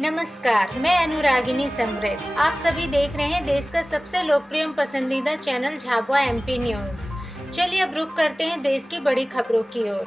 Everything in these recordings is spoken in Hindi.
नमस्कार, मैं अनुरागिनी समृद्ध। आप सभी देख रहे हैं देश का सबसे लोकप्रिय और पसंदीदा चैनल झाबुआ एमपी न्यूज। चलिए अब रुक करते हैं देश की बड़ी खबरों की ओर।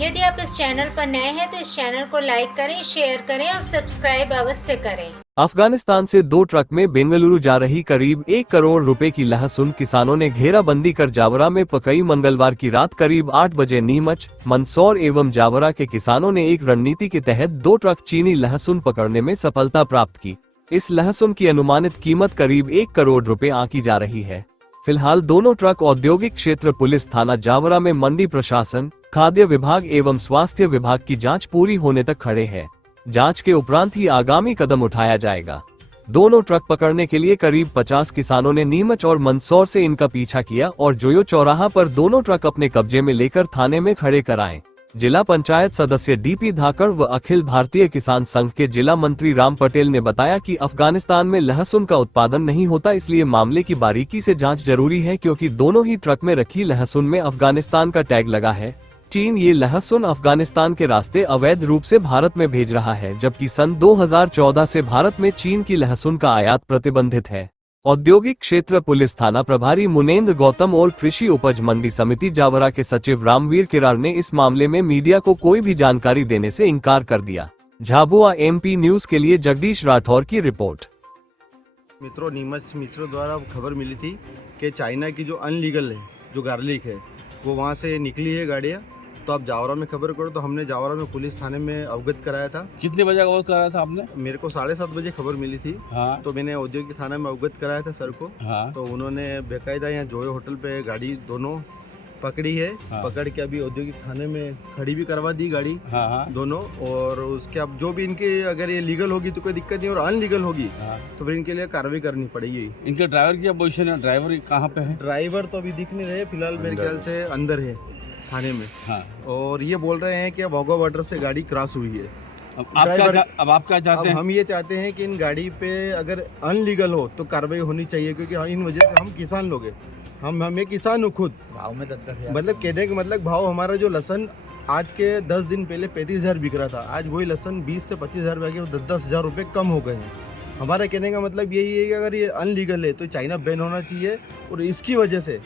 यदि आप इस चैनल पर नए हैं तो इस चैनल को लाइक करें, शेयर करें और सब्सक्राइब अवश्य करें। अफगानिस्तान से 2 ट्रक में बेंगलुरु जा रही करीब 1 करोड़ रुपए की लहसुन किसानों ने घेराबंदी कर जावरा में पकई। मंगलवार की रात करीब 8 बजे नीमच, मंदसौर एवं जावरा के किसानों ने एक रणनीति के तहत 2 ट्रक चीनी लहसुन पकड़ने में सफलता प्राप्त की। इस लहसुन की अनुमानित कीमत करीब 1 करोड़ रुपए आंकी जा रही है। फिलहाल दोनों ट्रक औद्योगिक क्षेत्र पुलिस थाना जावरा में मंडी प्रशासन, खाद्य विभाग एवं स्वास्थ्य विभाग की जांच पूरी होने तक खड़े हैं। जांच के उपरांत ही आगामी कदम उठाया जाएगा। दोनों ट्रक पकड़ने के लिए करीब 50 किसानों ने नीमच और मंदसौर से इनका पीछा किया और जोयो चौराहा पर दोनों ट्रक अपने कब्जे में लेकर थाने में खड़े कराए। जिला पंचायत सदस्य डीपी धाकड़ व अखिल भारतीय किसान संघ के जिला मंत्री राम पटेल ने बताया कि अफगानिस्तान में लहसुन का उत्पादन नहीं होता, इसलिए मामले की बारीकी से जांच जरूरी है, क्योंकि दोनों ही ट्रक में रखी लहसुन में अफगानिस्तान का टैग लगा है। चीन ये लहसुन अफगानिस्तान के रास्ते अवैध रूप से भारत में भेज रहा है, जबकि सन 2014 से भारत में चीन की लहसुन का आयात प्रतिबंधित है। औद्योगिक क्षेत्र पुलिस थाना प्रभारी मुनेंद्र गौतम और कृषि उपज मंडी समिति जावरा के सचिव रामवीर किरार ने इस मामले में मीडिया को कोई भी जानकारी देने से इनकार कर दिया। झाबुआ एमपी न्यूज के लिए जगदीश राठौर की रिपोर्ट। मित्रों, नीमच मित्रों द्वारा खबर मिली थी कि चाइना की जो अनलीगल है, जो गार्लिक है, वो वहाँ से निकली है गाड़ियाँ। तो आप जावरा में खबर करो, तो हमने जावरा में पुलिस थाने में अवगत कराया था। कितने बजे अवगत कराया था आपने? मेरे को 7:30 बजे खबर मिली थी। हाँ। तो मैंने औद्योगिक थाना में अवगत कराया था सर को। हाँ। तो उन्होंने बेकायदा यहाँ जोयो होटल पे गाड़ी दोनों पकड़ी है। हाँ। पकड़ के अभी औद्योगिक थाने में खड़ी भी करवा दी गाड़ी। हाँ। हाँ। दोनों। और उसके अब जो भी इनके अगर ये लीगल होगी तो कोई दिक्कत नहीं, और अनलीगल होगी हाँ। तो फिर इनके लिए कार्रवाई करनी पड़ेगी। इनके ड्राइवर की पोजीशन है? ड्राइवर कहाँ पे है? ड्राइवर तो अभी दिख नहीं रहे फिलहाल, मेरे ख्याल से अंदर है थाने में। हाँ। और ये बोल रहे हैं कि वाघा बॉर्डर से गाड़ी क्रॉस हुई है। अब आप क्या चाहते हैं? हम ये चाहते हैं कि इन गाड़ी पे अगर अनलीगल हो तो कार्रवाई होनी चाहिए, क्योंकि इन वजह से हम किसान लोग हैं। हम किसान हूँ खुद। भाव में मतलब कहने का मतलब भाव हमारा जो लहसन आज के 10 दिन पहले 35,000 बिक रहा था, आज वही लहसन 20 से 25,000 रुपये के 10,000 रुपये कम हो गए हैं। हमारा कहने का मतलब यही है कि अगर ये अनलीगल है तो चाइना बैन होना चाहिए। और इसकी वजह से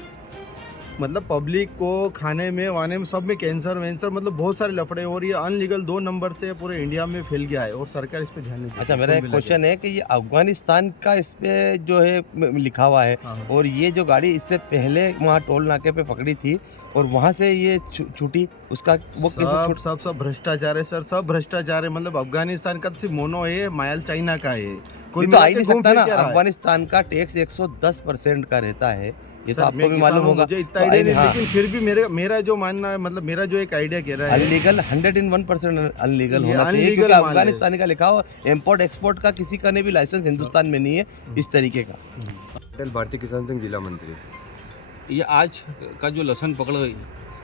मतलब पब्लिक को खाने में वाने में सब में कैंसर वैंसर मतलब बहुत सारे लफड़े, और ये अनलीगल 2 नंबर से पूरे इंडिया में फैल गया है और सरकार इस पे ध्यान नहीं देती। अच्छा, मेरा एक क्वेश्चन है कि ये अफगानिस्तान का इस पे जो है लिखा हुआ है। हाँ। और ये जो गाड़ी इससे पहले वहाँ टोल नाके पे पकड़ी थी और वहाँ से ये छूटी, उसका वो कैसे सब भ्रष्टाचार है सर, सब भ्रष्टाचार है। मतलब अफगानिस्तान का सिर्फ मोनो है, मायल चाइना का है। कोई तो आ ही नहीं सकता ना। अफगानिस्तान का टैक्स 110% का रहता है, ये तो आपको भी मालूम होगा। मुझे इतना आइडिया नहीं, लेकिन फिर भी मेरा जो मानना है, मतलब मेरा जो एक आइडिया कह रहा है अनलीगल 101% अनलीगल होना चाहिए, क्योंकि अफगानिस्तान का लिखा हो। इम्पोर्ट एक्सपोर्ट का किसी का ने भी लाइसेंस हिंदुस्तान में नहीं है इस तरीके का। भारतीय किसान संघ जिला मंत्री। ये आज का जो लहसुन पकड़ गई,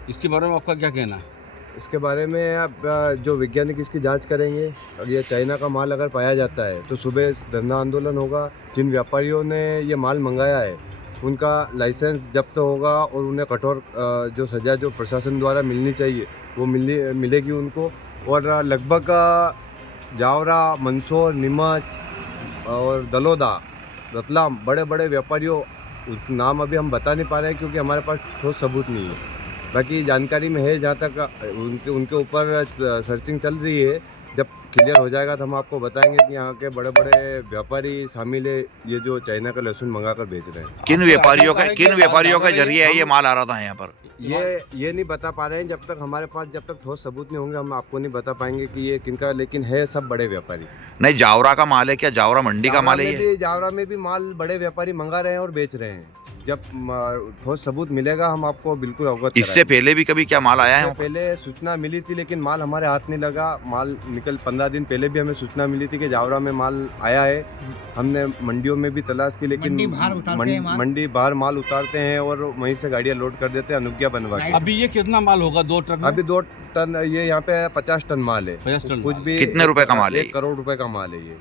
इसके बारे में आपका क्या कहना है? इसके बारे में अब जो वैज्ञानिक इसकी जांच करेंगे। और ये चाइना का माल अगर पाया जाता है तो सुबह धरना आंदोलन होगा। जिन व्यापारियों ने ये माल मंगाया है उनका लाइसेंस जब्त होगा और उन्हें कठोर जो सज़ा जो प्रशासन द्वारा मिलनी चाहिए वो मिलेगी उनको। और लगभग जावरा, मंदसौर, नीमच और दलोदा, रतलाम बड़े बड़े व्यापारियों, नाम अभी हम बता नहीं पा रहे हैं क्योंकि हमारे पास ठोस सबूत नहीं है। बाकी जानकारी में है, जहाँ तक उनके ऊपर सर्चिंग चल रही है। जब क्लियर हो जाएगा तो हम आपको बताएंगे कि यहाँ के बड़े बड़े व्यापारी शामिल है ये जो चाइना का लहसुन मंगाकर बेच रहे हैं। किन व्यापारियों का जरिए है ये माल आ रहा था यहाँ पर? ये नहीं बता पा रहे हैं। जब तक हमारे पास जब तक ठोस सबूत नहीं होंगे हम आपको नहीं बता पाएंगे कि ये किनका, लेकिन है सब बड़े व्यापारी। नहीं, जावरा का माल है क्या? जावरा मंडी का माल है ये? जावरा में भी माल बड़े व्यापारी मंगा रहे हैं और बेच रहे हैं। जब ठोस सबूत मिलेगा हम आपको बिल्कुल अवगत। इससे पहले भी कभी क्या माल आया है? पहले सूचना मिली थी लेकिन माल हमारे हाथ नहीं लगा। माल 15 दिन पहले भी हमें सूचना मिली थी कि जावरा में माल आया है। हमने मंडियों में भी तलाश की, लेकिन मंडी बाहर माल उतारते हैं और वहीं से गाड़ियां लोड कर देते हैं अनुज्ञा बनवा के। अभी ये कितना माल होगा 2 ट्रक में? अभी 2 टन, ये यहाँ पे 50 टन माल है। 50 टन। कुछ भी कितने रुपए का माल है? 1 करोड़ रुपए का माल है ये।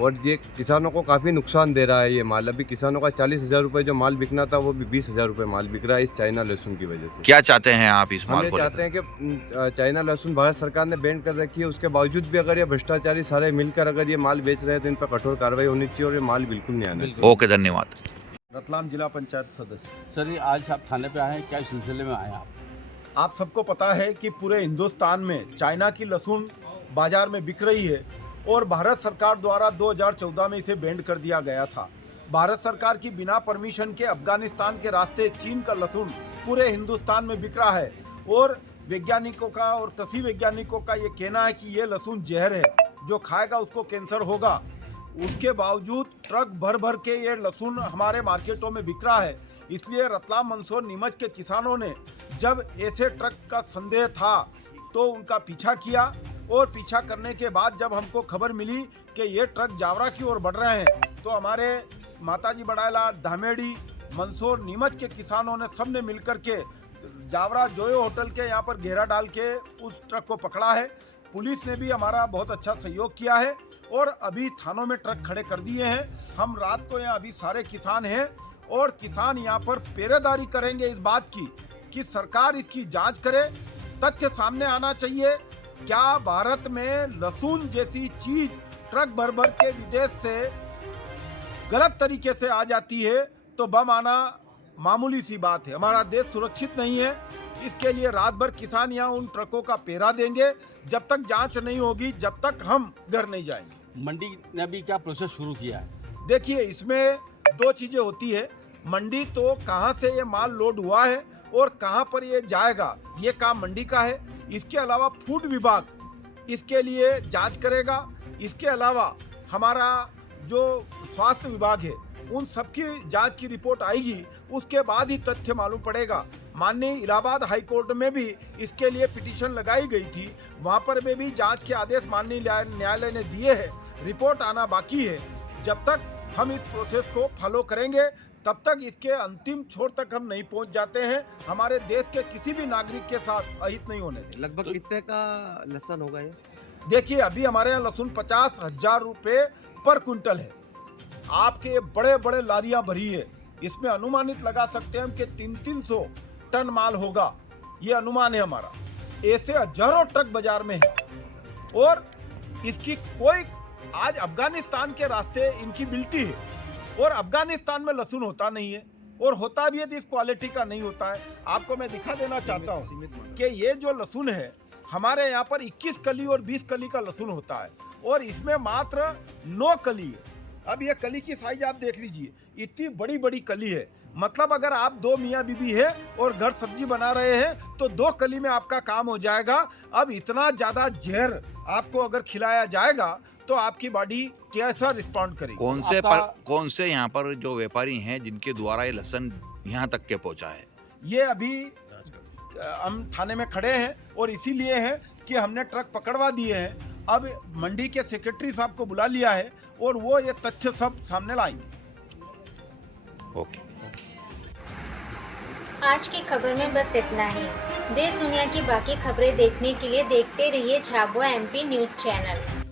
और ये किसानों को काफ़ी नुकसान दे रहा है ये माल। अभी किसानों का 40,000 रुपये जो माल बिकना था वो भी 20,000 रुपये माल बिक रहा है इस चाइना लहसुन की वजह से। क्या चाहते हैं आप इस हम माल ये को चाहते लेकर? हैं कि चाइना लहसुन भारत सरकार ने बैन कर रखी है, उसके बावजूद भी अगर ये भ्रष्टाचारी सारे मिलकर अगर ये माल बेच रहे हैं तो इन पर कठोर कार्रवाई होनी चाहिए और ये माल बिल्कुल नहीं आना चाहिए। ओके, धन्यवाद। रतलाम जिला पंचायत सदस्य। सर ये आज आप थाने पे आए हैं, क्या सिलसिले में आए हैं आप? आप सबको पता है कि पूरे हिंदुस्तान में चाइना की लहसुन बाजार में बिक रही है और भारत सरकार द्वारा 2014 में इसे बैन कर दिया गया था। भारत सरकार की बिना परमिशन के अफगानिस्तान के रास्ते चीन का लहसुन पूरे हिंदुस्तान में बिक रहा है और वैज्ञानिकों का और कृषि वैज्ञानिकों का ये कहना है कि ये लहसुन जहर है, जो खाएगा उसको कैंसर होगा। उसके बावजूद ट्रक भर भर के ये लहसुन हमारे मार्केटों में बिक रहा है। इसलिए रतलाम मंदसौर नीमच के किसानों ने जब ऐसे ट्रक का संदेह था तो उनका पीछा किया और पीछा करने के बाद जब हमको खबर मिली कि ये ट्रक जावरा की ओर बढ़ रहे हैं तो हमारे माताजी बड़ाला, धामेड़ी, मंदसौर, नीमच के किसानों ने सबने मिलकर के जावरा जोयो होटल के यहाँ पर घेरा डाल के उस ट्रक को पकड़ा है। पुलिस ने भी हमारा बहुत अच्छा सहयोग किया है और अभी थानों में ट्रक खड़े कर दिए हैं। हम रात को यहाँ अभी सारे किसान हैं और किसान यहाँ पर पहरेदारी करेंगे इस बात की कि सरकार इसकी जांच करे। तथ्य सामने आना चाहिए, क्या भारत में लहसुन जैसी चीज ट्रक भर भर के विदेश से गलत तरीके से आ जाती है तो बम आना मामूली सी बात है। हमारा देश सुरक्षित नहीं है, इसके लिए रात भर किसान यहाँ उन ट्रकों का पहरा देंगे जब तक जांच नहीं होगी, जब तक हम घर नहीं जाएंगे। मंडी ने अभी क्या प्रोसेस शुरू किया है? देखिए, इसमें दो चीजें होती है। मंडी तो कहाँ से ये माल लोड हुआ है और कहाँ पर ये जाएगा, ये काम मंडी का है। इसके अलावा फूड विभाग इसके लिए जांच करेगा। इसके अलावा हमारा जो स्वास्थ्य विभाग है उन सबकी जांच की रिपोर्ट आएगी, उसके बाद ही तथ्य मालूम पड़ेगा। माननीय इलाहाबाद हाई कोर्ट में भी इसके लिए पिटीशन लगाई गई थी, वहाँ पर भी जांच के आदेश माननीय न्यायालय ने दिए हैं। रिपोर्ट आना बाकी है। जब तक हम इस प्रोसेस को फॉलो करेंगे तब तक इसके अंतिम छोर तक हम नहीं पहुंच जाते हैं। हमारे देश के किसी भी नागरिक के साथ अहित नहीं होने देंगे। लगभग कितने का लहसुन होगा ये? देखिए, अभी हमारे यहाँ लहसुन 50,000 रुपये पर क्विंटल है। आपके ये बड़े बड़े लारियां भरी है, इसमें अनुमानित लगा सकते हैं हम कि 300 टन माल होगा, ये अनुमान है हमारा। ऐसे हजारों ट्रक बाजार में है और इसकी कोई आज अफगानिस्तान के रास्ते इनकी मिलती है और अफगानिस्तान में लहसुन होता नहीं है और होता भी है तो इस क्वालिटी का नहीं होता है। आपको मैं दिखा देना चाहता हूँ कि ये जो लहसुन है हमारे यहाँ पर 21 कली और 20 कली का लहसुन होता है और इसमें मात्र 9 कली है। अब ये कली की साइज आप देख लीजिए, इतनी बड़ी बड़ी कली है। मतलब अगर आप दो मियाँ बीबी है और घर सब्जी बना रहे हैं तो 2 कली में आपका काम हो जाएगा। अब इतना ज्यादा जहर आपको अगर खिलाया जाएगा तो आपकी बॉडी कैसा रिस्पॉन्ड करेगी? कौन से यहाँ पर जो व्यापारी हैं जिनके द्वारा ये लहसुन यहाँ तक के पहुँचा है? ये अभी हम थाने में खड़े हैं और इसीलिए है कि हमने ट्रक पकड़वा दिए हैं। अब मंडी के सेक्रेटरी साहब को बुला लिया है और वो ये तथ्य सब सामने लाएंगे। ओके। आज की खबर में बस इतना ही। देश दुनिया की बाकी खबरें देखने के लिए देखते रहिए झाबुआ MP न्यूज़ चैनल।